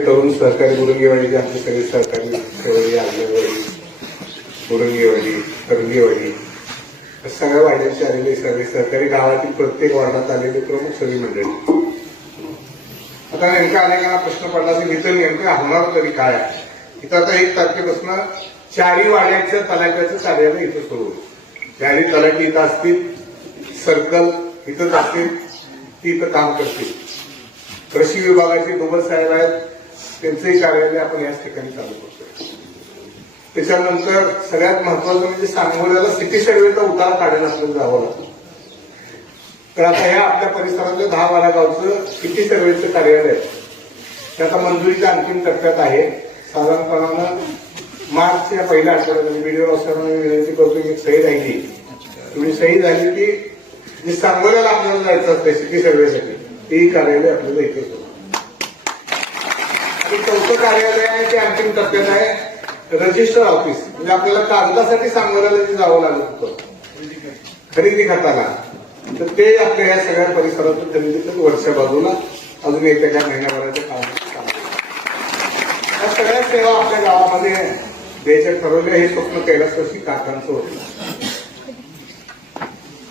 तरुण सहकारी बुरंगीवाडी आमचे सगळे सहकारी शेवडी आंगणवाडी बुरंगीवाडी तरंगीवाडी सगळ्या वाड्यांचे आलेले सगळे सहकारी गावातील प्रत्येक वार्डात आलेले प्रमुख सगळी मंडळी. आता नेमका अनेकांना प्रश्न पडला की इथं नेमकं होणार तरी काय आहे. इथं आता 1 तारखेपासून 4 वाड्यांच्या तलाट्याचं कार्यालय इथं सुरू होईल. 4 तलाठी इथं असतील, सर्कल इथंच असतील, ती इथं काम करतील. कृषी विभागाचे डोबर साहेब आहेत, त्यांचंही कार्यालय आपण याच ठिकाणी चालू करतो. त्याच्यानंतर सगळ्यात महत्वाचं म्हणजे सांगोल्याला सिटी सर्वेचा उतारा काढायला आपल्याला जावं लागतं. तर आता ह्या आपल्या परिसरातल्या 10-12 गावचं सिटी सर्वेचं कार्यालय आहे, ते आता मंजुरीच्या अंतिम टप्प्यात आहे. साधारणपणानं मार्चच्या पहिल्या आठवड्यात व्हिडिओ असताना मी विनंती करतो की सही राहिली, तुम्ही सही झाली की जे सांगोल्याला आपल्याला जायचं असतं सिटी सर्वेसाठी तेही कार्यालय आपल्याला इथे होतं. आणि 4थं कार्यालय आहे ते अंतिम टप्प्यात आहे, रजिस्टर ऑफिस. म्हणजे आपल्याला कागदासाठी सांगोल्याला जे जावं लागत होतं खरेदी खात्याला, तर ते आपल्या या सगळ्या परिसरातून खरेदीतच वरच्या बाजूला अजून येत्या काही महिन्याभराच्या काळात या सगळ्या सेवा आपल्या गावामध्ये द्यायच्या ठरवल्या. हे स्वप्न कैलासवासी काकांचं होतं.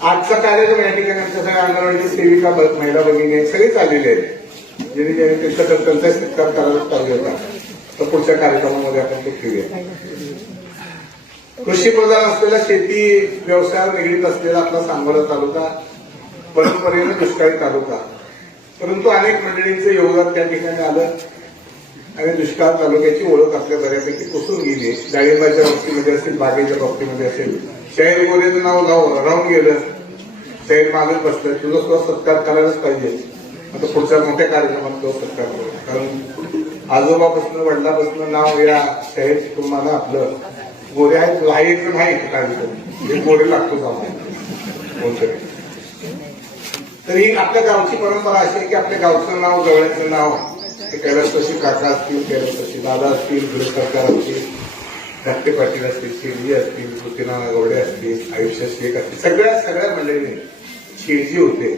आजचा कार्यक्रम या ठिकाणी आमच्या सगळ्या अंगणवाडी सेविका महिला भगिनी सगळेच आलेले आहेत. ज्यांनी त्यांचा सत्कार करायला पाहिजे होता. तर पुढच्या कार्यक्रमामध्ये आपण ते घेऊया. कृषी प्रधान असलेला शेती व्यवसायावर निगडीत असलेला आपला सांगोला तालुका परंपरेनं दुष्काळी तालुका, परंतु अनेक मंडळींचं योगदान त्या ठिकाणी आलं आणि दुष्काळ तालुक्याची ओळख आपल्या बऱ्यापैकी पुसून गेली. डाळिंबाच्या बाबतीमध्ये असेल, बागेच्या बाबतीमध्ये असेल. शाहीर गोरेचं नाव राहून गेलं, शाहीर मागत बसलं. तुझा सुद्धा सत्कार करायलाच पाहिजे. आता पुढच्या मोठ्या कार्यक्रमात तो सत्कार करू, कारण आजोबापासून वडिलापासून नाव या शाहीर कुटुंबाला आपलं गोरे आहेत. लाईट नाही काढली गोरे लागतोच आम्हाला कोणतरी. तर ही आपल्या गावची परंपरा अशी आहे की आपल्या गावचं नाव, जवळचं नाव ते कैलासवासी काका असतील, कैलासवासी दादा असतील, गुरु सरकार असतील, धाकटे पाटील असतील, शेळजी असतील, पृथ्वीनारायण गवडे असतील, आयुष्य शेख असतील, सगळ्या मंडळींनी, शेळजी होते,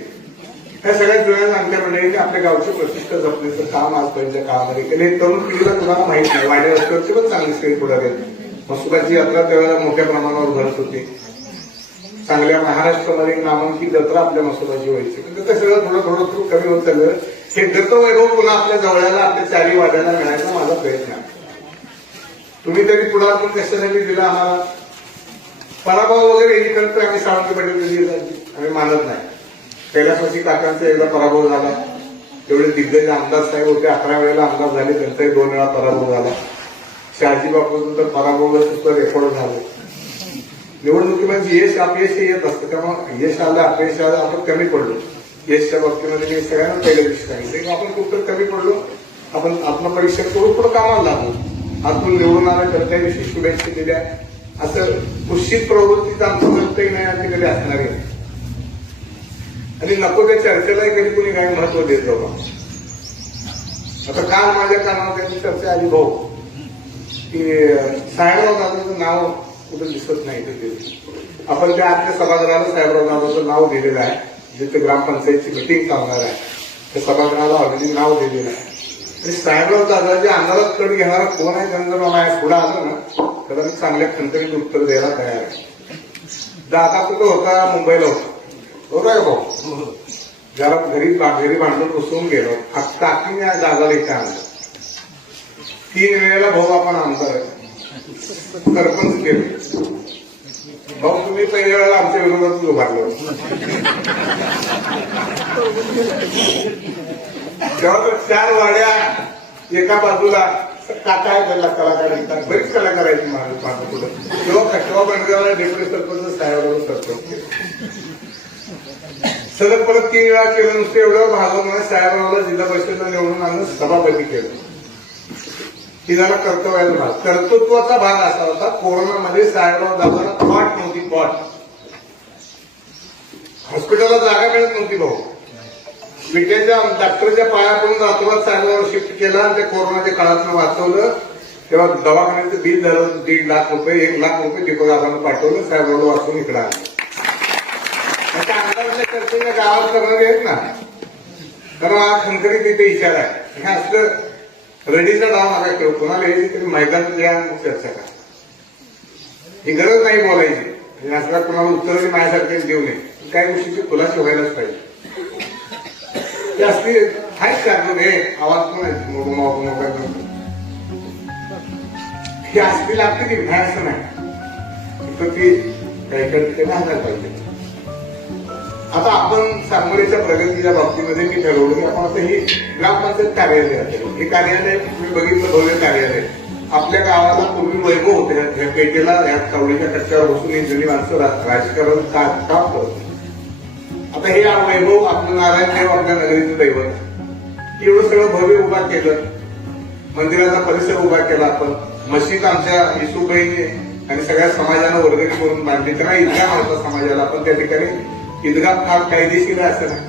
या सगळ्या जुन्या जाणत्या मंडळींनी आपल्या गावची प्रतिष्ठा जपण्याचं काम आजपर्यंतच्या काळामध्ये केलं. हे तरुण पिढीला तुम्हाला माहित नाही. वाड्या रस्त्यावरचे पण चांगले स्टेट पुढारी आहेत. मसुदाची यात्रा त्यावेळेला मोठ्या प्रमाणावर भरत होती. चांगल्या महाराष्ट्रामध्ये नामांकित जत्रा आपल्या मसुदाची व्हायची. पण ते सगळं थोडं थोडं कमी होत चाललं. हे गतवैभव पुन्हा आपल्या जवळला, आपल्या 4 वाड्याला मिळायचा माझा प्रयत्न आहे. तुम्ही तरी पुढातून कशासाठी दिला आम्हाला. पराभव वगैरे हे करतो आम्ही सावंत पाटील आम्ही मानत नाही. कैलासवासी काकांचा एकदा पराभव झाला, तेवढे दिग्गज आमदार साहेब होते, 11 वेळेला आमदार झाले, त्यांचाही 2 वेळा पराभव झाला. शहाजी बापूंचं तर पराभव सुद्धा रेकॉर्ड झालं. निवडणुकीमध्ये यश अपयश येत असतं, त्यामुळे यश आलं अपयश आलं आपण कमी पडलो. यशच्या बाबतीमध्ये मी सगळ्यांना पहिल्या दिवशी सांगितलं आपण कुठं कमी पडलो, आपण आत्मपरीक्षा करून पुढे कामाला लागलो. आतून निवडून आला करता दिवशी शुभेच्छा दिल्या, असं कुशीत प्रवृत्तीचा आमचं करताही नाही आणि कधी असणार आहे. आणि नको त्या चर्चेलाही कधी कुणी काही महत्व देत बाबा. आता काल माझ्या कानावर त्यांची चर्चा आली भाऊ की साहेबराव दादाचं नाव कुठं दिसत नाही. तिथे आपण त्या आजच्या सभागृहाला साहेबराव दादाचं नाव दिलेलं आहे. जिथे ग्रामपंचायतची मिटिंग चालणार आहे त्या सभागृहाला ऑलरेडी नाव दिलेलं आहे. आणि साहेबराव दादा जे अंधारात कड घेणारा कोण आहे त्यांना जर मला पुढे आलं ना तर मी चांगल्या खंतरीत उत्तर द्यायला तयार आहे. दादा कुठं होता, मुंबईला होता बरोबर भाऊ. जरा घरी भांडून बसवून गेलो, टाकीने या दादाला इथे आणलं. 3 वेळेला भाऊ आपण आमदार आहे, सरपंच केलं. भाऊ तुम्ही पहिल्या वेळेला आमच्या विरोधात उभारलो. तेव्हा तर 4 वाड्या एका बाजूला काका आहे, त्याला कलाकार येतात, बरीच कलाकार आहेत माझं पुढे. तेव्हा बंडगावला डेप्युटी सरपंच साहेबांवर सरपंच सलग परत 3 वेळा केलं. नुसतं एवढं भागवून साहेबांना जिल्हा परिषदेला निवडून आणून सभापती केलं. ही झाला कर्तव्याचा भाग. कर्तृत्वाचा भाग असा होता कोरोनामध्ये साहेबराव दादाला पॉट नव्हती, पॉट हॉस्पिटलला जागा मिळत नव्हती भाऊ. विट्याच्या डॉक्टरच्या पाया पडून रातोरात साहेबांवर शिफ्ट केला आणि ते कोरोनाच्या काळात वाचवलं. तेव्हा दवाखान्याचं बिल झालं 1.5 लाख रुपये, 1 लाख रुपये दीपक आबांना पाठवलं. साहेबांना वाचून इकडे आलं. त्या अंदाजच्या चर्चेच्या गावात करणारे आहेत ना, कारण हा खंतरी तिथे इशारा आहे. हे असलं रडीचा डाव नका खेळू. कुणाला यायची तरी मैदानात या, मग चर्चा करा. ही गरज नाही बोलायची. आणि असला कुणाला उत्तर माझ्यासारखे देऊ नये. काही गोष्टीची खुलाशी व्हायलाच पाहिजे. ते असली आहेच कारण हे आवाज पण आहे मोबाईल ही असली लागते ती नाही असं नाही. तर ती काही काही घालायला पाहिजे. आता आपण सांगोलीच्या प्रगतीच्या बाबतीमध्ये मी ठरवलं की आपण आता ही ग्रामपंचायत कार्यालय आहे. हे कार्यालय तुम्ही बघितलं भव्य कार्यालय. आपल्या गावाला पूर्वी वैभव होते. या पेटेला या कवडीच्या कट्ट्यावर बसून ही जुनी माणसं राजकारण काम करत. आता हे वैभव आपलं नारायणदेव आपल्या नगरीचं दैवत. एवढं सगळं भव्य उभा केलं. मंदिराचा परिसर उभा केला आपण. मस्जिद आमच्या येसूबाईने आणि सगळ्या समाजानं वर्गणी करून बांधली. त्यांना ईदगाह नव्हता समाजाला. आपण त्या ठिकाणी ईदगाह फार कायदेशीर आहे असं नाही.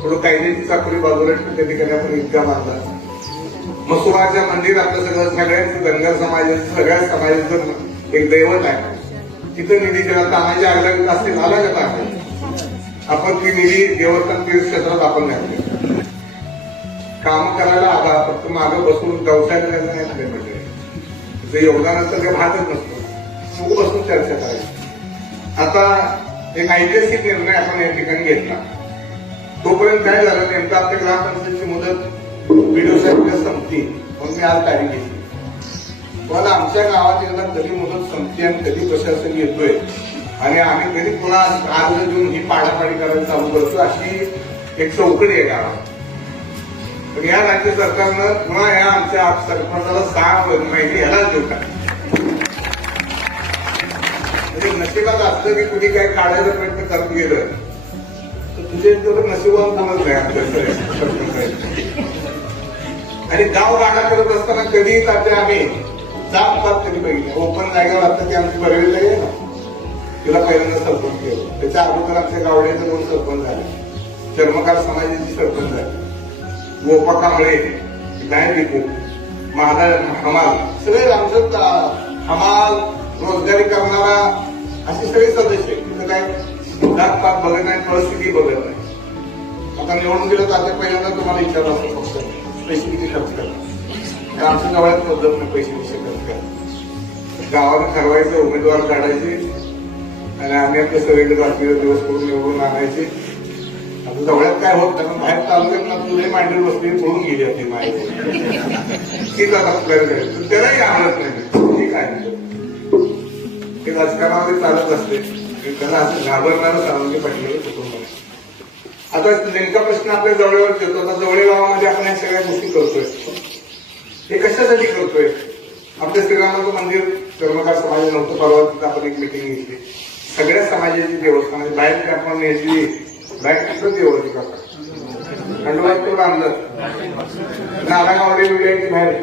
थोडं कायद्याची चाकरी बाजूला ठेवून त्या ठिकाणी आपण ईदगाह बांधला. मसुबाच्या मंदिर आपलं सगळं सगळ्यांचं धनगर समाजाचं सगळ्या समाजाचं एक दैवत आहे. तिथं निधी जेव्हा आम्हाला आग्रह असतील आला का आपण ती निधी देवस्थान तीर्थक्षेत्रात आपण घातली. काम करायला आला फक्त मागं बसून व्यवसाय करायला नाही आले म्हणजे त्याचं योगदान असतं ते भागच नसतो. मग बसून चर्चा करायची. आता एक ऐतिहासिक निर्णय आपण या ठिकाणी घेतला. तोपर्यंत काय झालं नेमकं आपल्या ग्रामपंचायतची मुदत व्हिडिओ साहेब संपती म्हणून मी आज तारीख घेतली. पण आमच्या गावात एकदा कधी मुदत संपती आणि कधी प्रशासन येतोय आणि आम्ही कधी पुन्हा अर्ज देऊन ही पाडापाडी करायला चालू करतो अशी एक चौकडी आहे गावात. पण या राज्य सरकारनं पुन्हा या आमच्या सरपंचाला 6 महिने ह्यालाच देऊ टाकले. म्हणजे नशिबात असतं की कुणी काही काढायचा प्रयत्न करत गेलं तर तुझे नशिबात बोलत नाही आमच्या सरपंच. आणि गाव गाणा करत असताना कधी जाते आम्ही जात पात कधी बघितलं. ओपन जागेवर आता ती आमची बरवेल आहे ना तिला पहिल्यांदा सरपंच केलं. त्याच्या अगोदर आमच्या गावड्याचे 2 सरपंच झाले. चर्मकार समाजाची सरपंच झाले. गोपा कांबळे गाय विकू महादार हमाल सगळे आमचं हमाल रोजगारी करणारा असे सगळे सदस्य. तिथं काय जात पात बघत नाही परिस्थिती बघत नाही. आता निवडून दिलं तर पहिल्यांदा तुम्हाला विचारलं असं फक्त पैसे किती खर्च करा. तर आमच्या जवळच पद्धत नाही पैसे विषय खर्च करा. गावाला ठरवायचे उमेदवार काढायचे आणि आम्ही आपल्या सगळीकडे रात्री दिवस करून निवडून आणायचे. आता जवळ्यात काय होत कारण बाहेर तालुक्यात तुझे मांडीवर बसली पळून गेली आपली माहिती तीच आता आपल्याला करायचं त्यालाही आवडत नाही. ठीक आहे ते राजकारणामध्ये चालत असते. त्याला असं घाबरणारं सावंगी पाहिजे कुटुंब. आता नेमका प्रश्न आपल्या जवळवर येतो. आता जवळ गावामध्ये आपण या सगळ्या गोष्टी करतोय. हे कशासाठी करतोय? आपल्या श्रीरामाचं मंदिर चर्मकार समाज नव्हतं. परवा तिथं आपण एक मिटिंग घेतली. सगळ्या समाजाची व्यवस्था म्हणजे बाहेर आपण याची बॅग तिथंच व्यवस्थित करतात. खंडोबात तेवढं आणलं नारायणवाडी वेगळी बाहेर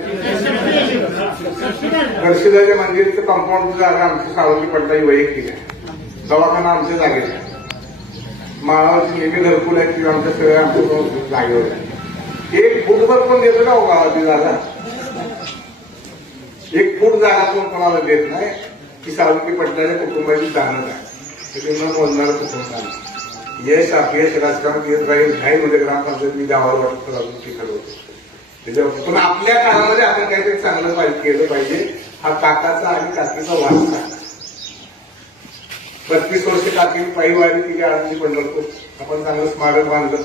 दर्शिदाच्या मंदिरचं कंपाऊंड जागा आमची सावंगी पडताही वैयक्तिक आहे. दवाखाना आमच्या जागेत आहे. माळावरची नेहमी घरकुल आहेत ती आमच्या सगळ्या आमच्या जागेवर आहे. 1 फूटभर पण देतो का गावाची जागा? 1 फूट जागा पण कोणाला देत नाही. की सावंगी पडल्याच्या कुटुंबाची जाणत आहे. त्याची न बोलणारं कुटुंब आहे. यश अपयश राजकारणात येत राहील. नाही म्हणजे ग्रामपंचायत मी गावावर वाटतं अजून ती ठरवतो त्याच्यावर. पण आपल्या काळामध्ये आपण काहीतरी चांगलं केलं पाहिजे. हा काकाचा आणि काकीचा वारसा. 35 वर्ष काकी पायी वारी केली आळंदी पंढरपूर. आपण चांगलं स्मारक बांधलं.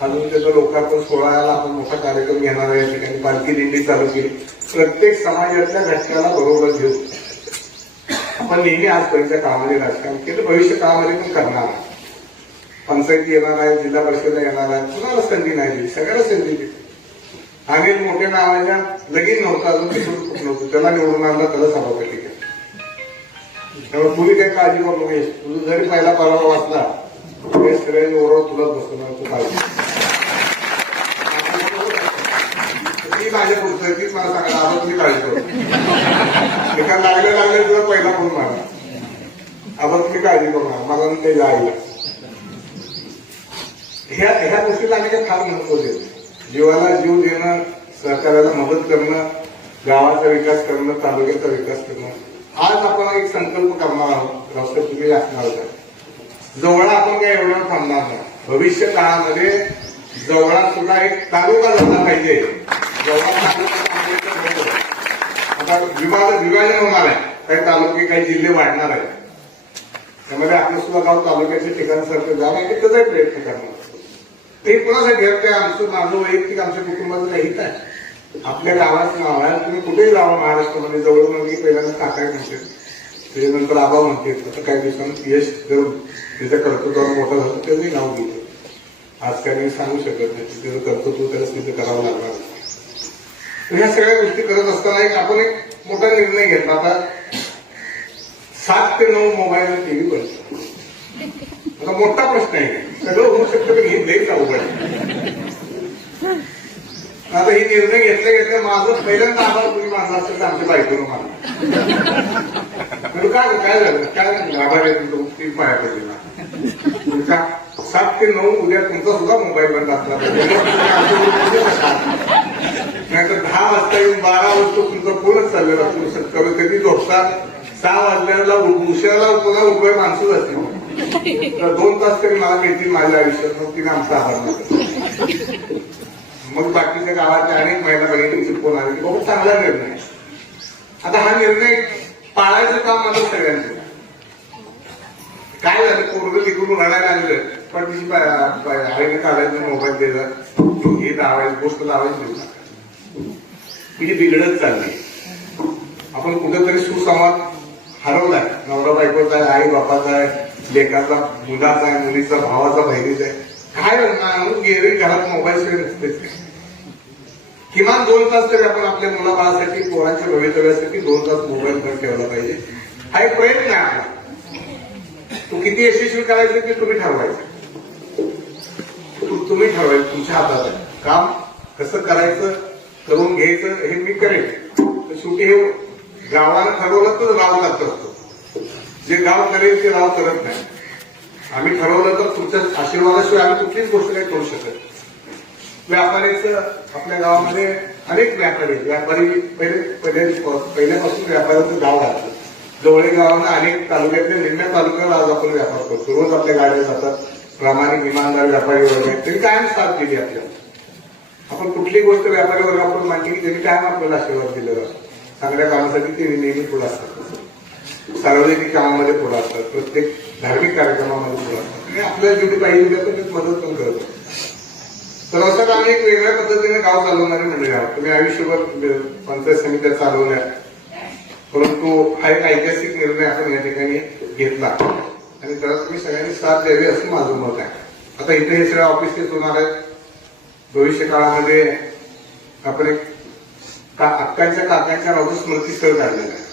अजून त्याचं लोकार्पण 16 आपण मोठा कार्यक्रम घेणार आहे. या ठिकाणी पालखी दिंडी चालू केली. प्रत्येक समाजातल्या घटकाला बरोबर घेऊन आपण नेहमी आजपर्यंतच्या काळामध्ये राजकारण केलं. भविष्य काळामध्ये पण करणार. पंचायती येणार आहे, जिल्हा परिषद येणार आहे. कुणाला संधी नाही दिली? सगळ्याला संधी दिली. आम्ही मोठ्या नावाच्या लगीन नव्हतं अजून खूप नव्हतं. त्याला निवडून आणला त्याला सभापती केलं. त्यामुळे तुम्ही काही काळजी करू नये. तुझं जरी पहिला परवा वाचला सगळ्यांनी ओरड तुलाच बसवणार. तू काळजी ती माझ्या पुढचं तीच मला सांगा आता तुम्ही काळजी करू. एका लागले तुला पहिला करून मारा. आता तुम्ही काळजी करू नका. मला ते जायला ह्या गोष्टीला आम्ही काही फार महत्व देतो. जीवाला जीव देणं, सरकारला मदत करणं, गावाचा विकास करणं, तालुक्याचा विकास करणं. आज आपण एक संकल्प करणार आहोत. राष्ट्र तुम्ही असणार आहोत. जवळा आपण काय एवढ्यावर थांबणार नाही. भविष्य काळामध्ये जवळा सुद्धा एक तालुका झाला पाहिजे. आता विभाजन होणार आहे, काही तालुके काही जिल्हे वाढणार आहेत, त्यामध्ये आपलं सुद्धा गाव तालुक्याच्या ठिकाणासारखं गाव आहे की त्याचाही प्रयत्न करणार. ते कोणासाठी काय आमचं माझं वैयक्तिक आमच्या कुटुंबाचं काही हित आहे. आपल्या गावाचं नाव आहे, तुम्ही कुठेही जावा महाराष्ट्रामध्ये, जवळ म्हणजे पहिल्यांदा काकाय म्हणते, त्याच्यानंतर आबा म्हणते, आता काही दिवसांनी यश जर त्याच्या कर्तृत्वावर मोठं झालं त्याचंही नाव घेते. आज काय मी सांगू शकत नाही, त्याचं कर्तृत्व त्याला सिद्ध करावं लागणार. ह्या सगळ्या गोष्टी करत असताना आपण एक मोठा निर्णय घेतला. आता 7 ते 9 मोबाईल टीव्ही बनतो. आता मोठा प्रश्न आहे, सगळं होऊ शकतं पण हे लई अवघड आहे. आता ही निर्णय घेतल्या माझं पहिल्यांदा आभार तुम्ही मानला असेल तर आमच्या बायकोनं मानला. काय झालं, काय आभार आहे तुमचं, ती पाया पडली तुमचा 7 ते 9 उद्या तुमचा सुद्धा मोबाईल बंद असला नाहीतर 10 वाजता येऊन 12 वाजता तुमचं फोनच चाललेला असतो. कधी कधी झोपतात 6 वाजल्याला उशिराला पुन्हा उभे माणसंच असतील, तर 2 तास तरी मला मिळतील माझ्या आयुष्यात. मग तिने आमचा आभार मानला. मग बाकीच्या गावाच्या अनेक महिला भगिनींचे फोन आले की बहुत चांगला निर्णय. आता हा निर्णय पाळायचं काम माझं सगळ्यांचं. काय झालं, पोरगं तिकडून रडायला लागलं, पण तिची आईने काढायचं मोबाईल दिला, हे लावायची गोष्ट लावायची देऊ नका. ही बिघडत चालली. आपण कुठेतरी सुसंवाद हरवलाय. नवरा बायकोचा आहे, आई बापाचा आहे, लेकाचा, मुलाचा आहे, मुलीचा, भावाचा, बहिणीचा आहे. काय माणूस गेले घरात मोबाईल शिवाय नसतेच. किमान 2 तास तरी आपण आपल्या मुलाबाळासाठी, पोरांच्या भवितव्यासाठी 2 तास मोबाईल पण ठेवला पाहिजे. हा एक प्रयत्न आहे आपला. तो किती यशस्वी करायचं ते तुम्ही ठरवायचं. तुम्ही ठरवायचं, तुमच्या हातात आहे. काम कसं करायचं, करून घ्यायचं हे मी करेन. तर शेवटी हे गावानं ठरवलं तर गाव करत असतो. जे गाव करेल ते गाव करत नाही. आम्ही ठरवलं तर तुमच्या आशीर्वादाशिवाय आम्ही कुठलीच गोष्ट काही करू शकत. व्यापारीचं आपल्या गावामध्ये अनेक व्यापारी पहिल्यापासून व्यापाऱ्याचं गाव आहे. जवळे गावानं अनेक तालुक्यातल्या निम्म्या तालुक्यावर आज आपण व्यापार करतो. रोज आपल्या गाड्या जातात. प्रामाणिक इमानदार व्यापारी वर्ग आहेत, त्यांनी कायम साथ दिली आपल्याला. आपण कुठली गोष्ट व्यापारी वर्गाकडून मांडली की त्यांनी कायम आपल्याला आशीर्वाद दिलेला असतो. चांगल्या कामासाठी ते नेहमी पुढे असतात. सार्वजनिक कामामध्ये पुढे असतात. प्रत्येक धार्मिक कार्यक्रमामध्ये पुढे असतात. आणि आपल्याला जेवढी पाहिजे त्यात मदत पण करत असतात. तर असं आम्ही एक वेगळ्या पद्धतीने गाव चालवणारे मंडळी आहोत. तुम्ही आयुष्यभर पंचायत समित्या चालवल्या, परंतु हा एक ऐतिहासिक निर्णय आपण या ठिकाणी घेतला आणि त्याला तुम्ही सगळ्यांनी साथ द्यावी असं माझं मत आहे. आता इथे हे सगळ्या ऑफिसेस होणार आहेत. भविष्य काळामध्ये आपण एक अक्कांच्या काकांच्या नावाचं स्मृती स्थळ काढलेलं आहे.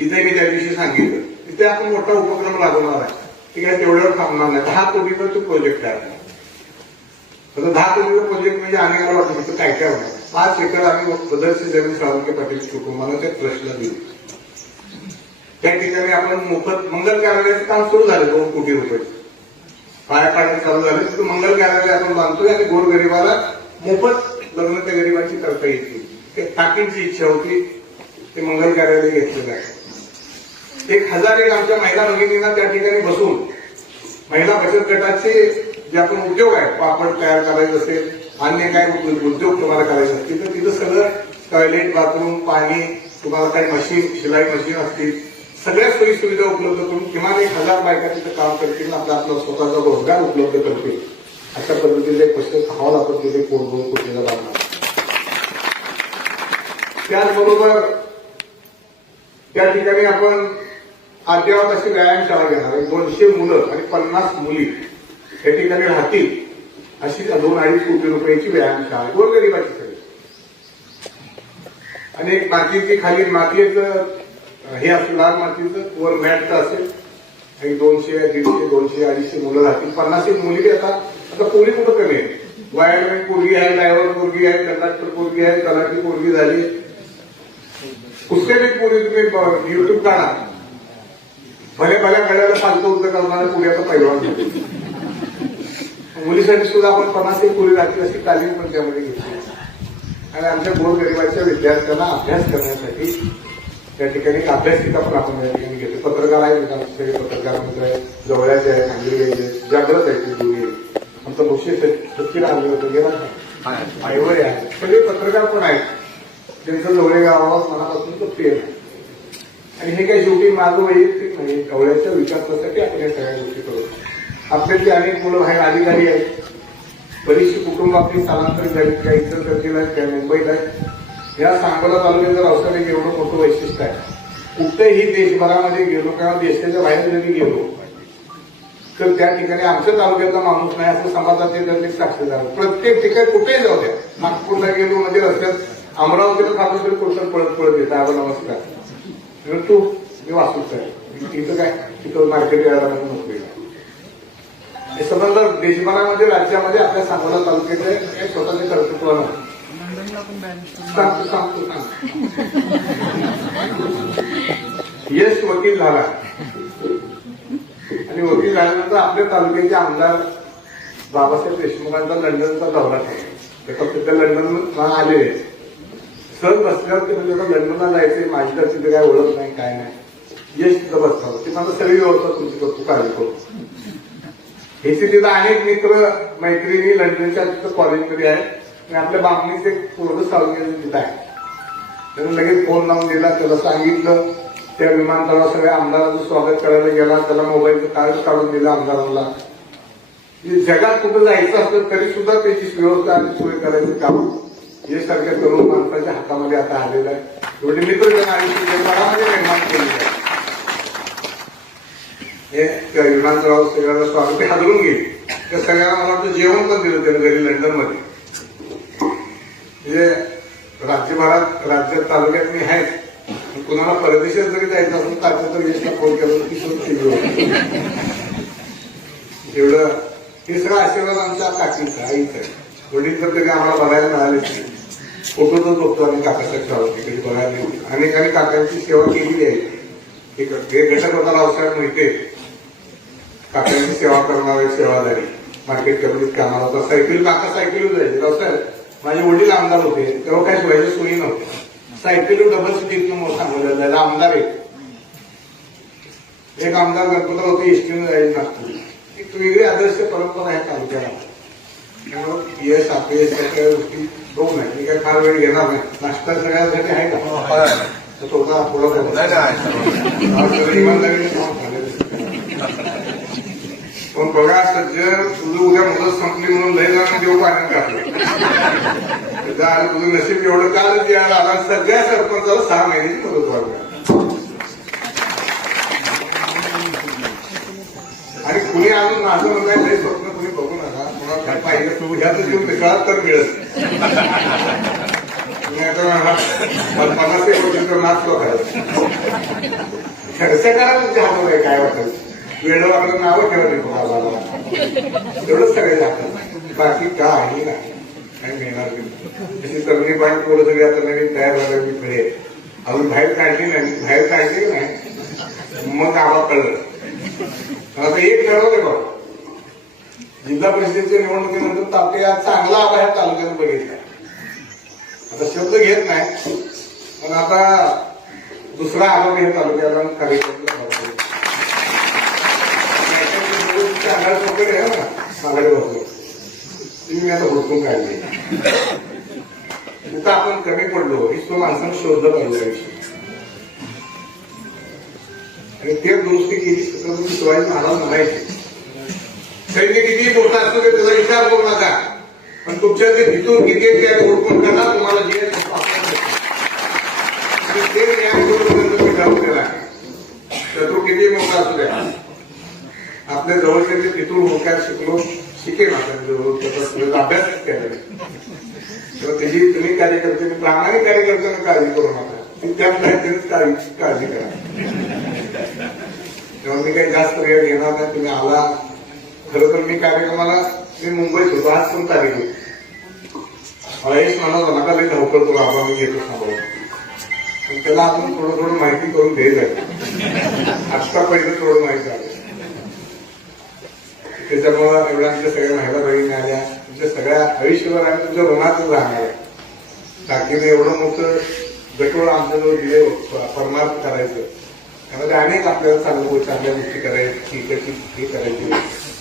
इथे मी त्या दिवशी सांगितलं, तिथे आपण मोठा उपक्रम लागवणार आहे. ठीक आहे, तेवढ्यावर थांबणार नाही. 10 कोटीचा तो प्रोजेक्ट आहे. 10 कोटीचा प्रोजेक्ट म्हणजे अनेकाला वाटतं तिथं काय काय होणार. 5 एकर आम्ही बदलची जमीन साळुंके पाटील कुटुंबाला त्या ट्रस्टला दिली. त्या ठिकाणी आपण मोफत मंगल कार्यालयाचं काम सुरू झालं. 2 कोटी रुपये पाया पाडणं चालू झाले. तिथं मंगल कार्यालय आपण बांधतोय आणि गोरगरिबाला मोफत लग्न त्या गरिबांची करता येतील. ते टाकींची इच्छा होती, ते मंगल कार्यालय घेतलेलं आहे. 1000 आमच्या महिला भगिनींना त्या ठिकाणी बसून महिला बचत गटाचे जे आपण उद्योग आहे, पापड तयार करायचे असेल, अन्य काय उद्योग तुम्हाला करायचे असतील तर तिथं सगळं टॉयलेट, बाथरूम, पाणी, तुम्हाला काही मशीन, शिलाई मशीन असतील, सगळ्या सोयी सुविधा उपलब्ध करून किमान 1000 बायका तिथं काम करतील. आपला स्वतःचा रोजगार उपलब्ध करतील. अशा पद्धतीने पुस्तक हॉल आपण तिथे 2 कोटीला बांधणार. त्याचबरोबर त्या ठिकाणी आपण अद्यावत अशी व्यायामशाळा घेणार आहे. 200 मुलं आणि 50 मुली या ठिकाणी राहतील अशी 2-2.5 कोटी रुपयाची व्यायामशाळा गोरगरिबाची सगळी. आणि एक मातीची खाली मातीचं हे असेल, लाल मातीचं, वर मॅटचं असेल आणि 200, 150, 200, 250 मुलं राहतील. 50 मुली आता पोरी कुठं कमी आहे. वायरमॅन पोरगी आहे, ड्रायव्हर पोरगी आहे, कंडक्टर पोरगी आहे, तलाठी पोरगी झाली. कुठल्याही पोरी तुम्ही युट्यूब काढा, भल्या गळ्याला फालतू उद्योग करणाऱ्या पुढे आता पैलवान झाले. मुलीसाठी सुद्धा आपण 50 पोरी राहतील अशी तालीम पण त्यामध्ये घेतली. आणि आमच्या गोरगरिबाच्या विद्यार्थ्यांना अभ्यास करण्यासाठी त्या ठिकाणी एक अभ्यासिका पण आपण या ठिकाणी घेतो. पत्रकार आहे, सगळे पत्रकार मित्र आहे, जवळचे आहे, खांदेरी आहे, जागृत आहे. ती दोन्ही आमचा मुशी सत्य आणलं होतं गेला आईवर आहे, सगळे पत्रकार पण आहेत, त्यांचं जवळ गावावर मनापासून तो प्रिय आहे. आणि हे काही शेवटी माझं वैयक्तिक नाही, ढवळ्याच्या विकासासाठी आपण या सगळ्या गोष्टी करू. आपल्यातली अनेक मुलं बाहेर अधिकारी आहेत, बरीचशी कुटुंब आपली स्थलांतरित झाली, काही इचलकरंजीला आहेत, काही मुंबईला आहेत. या सांगोला तालुक्याचं रावसाहेब एवढं मोठं वैशिष्ट्य आहे. कुठेही देशभरामध्ये गेलो किंवा देशाच्या बाहेर जरी गेलो तर त्या ठिकाणी आमच्या तालुक्यातला माणूस नाही असं समाजाचे साक्षीदार. प्रत्येक ठिकाणी कुठेही जाऊ द्या, नागपूरला गेलो म्हणजे रस्त्यात अमरावतीला थांबलो तरी कोणतं पळत पळत येतं, आबा नमस्कार तू मी वाचूच आहे, तिथं काय तिथं मार्केट यायला नोकरी. हे समजा देशभरामध्ये राज्यामध्ये आपल्या सांगोला तालुक्याचे स्वतःचे कर्तृत्व नाही. सांगतो यश वकील झाला आणि वकील झाल्यानंतर आपल्या तालुक्याचे आमदार बाबासाहेब देशमुखांचा लंडनचा दौरा केला. ते फक्त त्या लंडन आलेले सहज बसल्यावर ते म्हणजे लंडनला जायचे, माझी तर तिथे काय ओळख नाही काय नाही. यश तिथं बसणार, ते माझं सगळी व्यवस्था तुमची करतो, काळजी करू. हे तिथं अनेक मित्र मैत्रिणी लंडनच्या तिथं कॉलेजमध्ये आहेत आणि आपल्या बामणीचे पूर्ण सावंगी तिथं आहे. त्यानं लगेच फोन लावून दिला, त्याला सांगितलं, त्या विमानतळावर सगळ्या आमदारांचं स्वागत करायला गेला, त्याला मोबाईलचं कार्ड काढून दिलं आमदारांना. जगात कुठं जायचं असलं तरी सुद्धा त्याची व्यवस्था आणि सोय करायचं काम हे सारख्या तरुण माणसाच्या हातामध्ये आता आलेलं आहे. एवढे मित्रजन आयुष्य जगभरामध्ये निर्माण केलेलं आहे. हे त्या विमानतळावर सगळ्यांना स्वागत ते हादरून गेले. त्या सगळ्यांना मला वाटतं जेवण पण दिलं त्यानं घरी लंडनमध्ये. म्हणजे राज्यात तालुक्यात मी आहेत, कुणाला परदेशात जरी जायचं असेल तर यशला फोन केला की एवढं हे सगळं आशीर्वाद आमच्या काकीचा आईचा आहे. वडील तर कधी आम्हाला बघायला मिळाले नाही, फोटोच बघतो आणि काकाच्या ठेवते कधी बघायला नाही. अनेकांनी काकांची सेवा केलेली आहे. हे घटक होता रावसाहेब माहिती, काकांची सेवा करणारे सेवादारी, मार्केट कमिटीत कामाला होता. काका सायकलीवर जायचे. रावसाहेब माझे वडील आमदार होते तेव्हा काही सोयीच्या सोयी नव्हत्या. सायकलीवर डबल सीट सांगोला जायला आमदार आहे. एक आमदार गणपतराव होते, एसटीने जायचे नागपूर. एक वेगळी आदर्श परंपरा आहे तालुक्याला. त्यामुळे यश अपयश सगळ्या गोष्टी बघू नाही. मी काय फार वेळ घेणार नाही. नाश्ता सगळ्यासाठी आहे का स्वतः थोडं इमानदारीने पण बघा सज्जन, तुझं उद्या मुदत संपली म्हणून लय जाणं देऊ पाण्यात घातलं. तुझं नशीब एवढं कालच यायला आला. सगळ्या सरपंचाला 6 महिन्याची मुदत वाढली आणि कुणी अजून माझं म्हणणं लय स्वप्न कुणी बघू नका. कोणाला काय पाहिजे तू ह्याच जीव निकाळात तर मिळत 50 वर्ष नाचलो खर्च करा तुमच्या हातावर काय वाटत. वेळ आपलं नावं ठेवत नाही एवढंच सगळे जातात, बाकी काही नाही. काही मिळणार नाही. तशी तरुणी बाई थोडं सगळे आता नवीन तयार झालं मी पुढे अजून बाहेर काढली नाही मग आम्हाला कळलं. आता एक ठरवलं बघ, जिल्हा परिषदेच्या निवडणुकीनंतर तापे आज चांगला आबा ह्या तालुक्यात बघितला. आता शब्द घेत नाही पण आता दुसरा आबा ह्या तालुक्याला कार्यक्रम वगैरे आहे ना मागाडी बसलो तुम्ही आता हुडकून काढली. तिथं आपण कमी पडलो ही तो माणसानं शोधलं पाहिजे विषय आणि ते दुरुस्ती केली. छत्रपती शिवाजी महाराज म्हणायचे सैन्य किती मोठा असतो ते त्याचा विचार करू नका, पण तुमच्या ते भीतून किती त्या हुडकून करा तुम्हाला जे ते विचार शत्रू किती मोठा असू द्या. आपल्या जवळचे ते तिथून होकार शिकलो शिकेल आपल्या अभ्यास केला तेव्हा त्याची तुम्ही कार्यकर्ते प्रामाणिक कार्यकर्त्यांना काळजी करू नका. त्याच काळजी करा. तेव्हा मी काही जास्त वेळ घेणार नाही. तुम्ही आला खरं तर मी कार्यक्रमाला मी मुंबईत होतो. आज पण तारीख होती. मला हेच म्हणत नका लई धावपळ करू आपण मी घेतो सांभाळून पण त्याला आपण थोडं माहिती करून द्यायचं. आत्ता पहिलं थोडं माहिती आलं. त्याच्यामुळं एवढ्या आमच्या सगळ्या महिला बहिणी आल्या. तुमच्या सगळ्या आयुष्यभर आम्ही तुमच्या ऋणातच राहणार आहे. टाकीने एवढं मोठं गटोळ आमच्याजवळ दिले परमार्थ करायचं. त्यामध्ये अनेक आपल्याला चांगल्या गोष्टी करायची हे करायची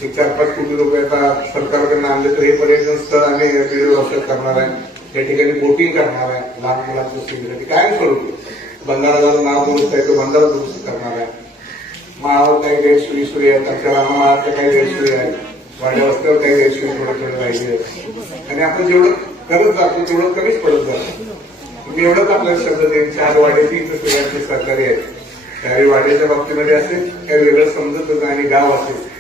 एक 4-5 कोटी रुपये आता सरकारकडनं आणले तर हे पर्यटन स्थळ आणि व्यवसाय करणार आहे. या ठिकाणी बोटिंग करणार आहे. लहान मुलांच्या सुविधेसाठी काय स्वरूप बंधारा नाव दुरुस्त आहे तो बंधारा दुरुस्त करणार आहे. माळावर काही गैरसोयी आहेत. आमच्या रामामाळातल्या काही गैरसोयी आहेत. वाड्या वस्त्यावर काही गैरसोयी थोडे राहिले आहेत आणि आपण जेवढं करत जातो तेवढं कमीच पडत जातो. मी एवढंच आपल्याला शब्द देईन 4 वाड्याची इथं सगळ्यांची सहकारी आहेत. त्यावेळी वाड्याच्या बाबतीमध्ये असेल काही वेगळं समजत होतं आणि गाव असेल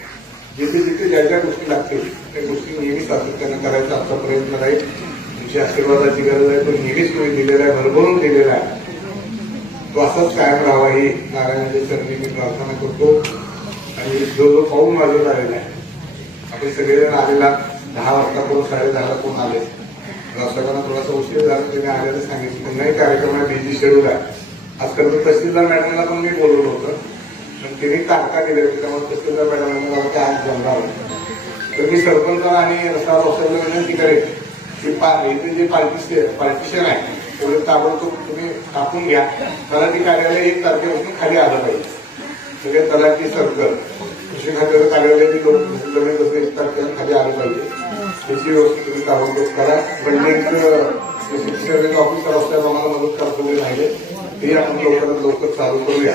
जिथे जिथे ज्या ज्या गोष्टी लागतील त्या गोष्टी नेहमी सातत्यानं करायचा आमचा प्रयत्न राहील. तुमची आशीर्वादाची गरज आहे तो नेहमीच तुम्ही दिलेला आहे, भरभरून दिलेला आहे. तो असाच कायम राहावा ही नारायणाच्या चरणी मी प्रार्थना करतो. आणि जो पाऊल माझं झालेला आहे आपण सगळेजण आलेला 10 वाजता कोण 10:30ला कोण आले. सगळ्यांना थोडासा उशीर झाला त्यांनी आल्याला सांगितलं नाही कार्यक्रम आहे बिझी शेड्यूल आहे. आज खरं तर तहसीलदार मॅडमला पण मी बोलवलं होतं पण तिने तारखा दिल्या होती त्यामुळे तहसीलदार मॅडमांना मला ते आज जमणार होतं. तर मी सरपंच आणि रस्ता ऑफिसरला विनंती करेन की इथे जे पार्टिशन आहे तेवढे ताबडतोब तुम्ही टाकून घ्या. तलाठी कार्यालय 1 तारखेपासून खाली आलं पाहिजे. सगळे तलाठी सर्कल कृषी खात्याचं कार्यालयाची लोक जमीन कसं 1 तारखेला खाली आलं पाहिजे त्याची व्यवस्था तुम्ही ताबडतोब करा. बिल्डिंग ऑफिसर असल्यावर आम्हाला मदत करतो राहिले ते आपण लवकरात लवकर चालू करूया.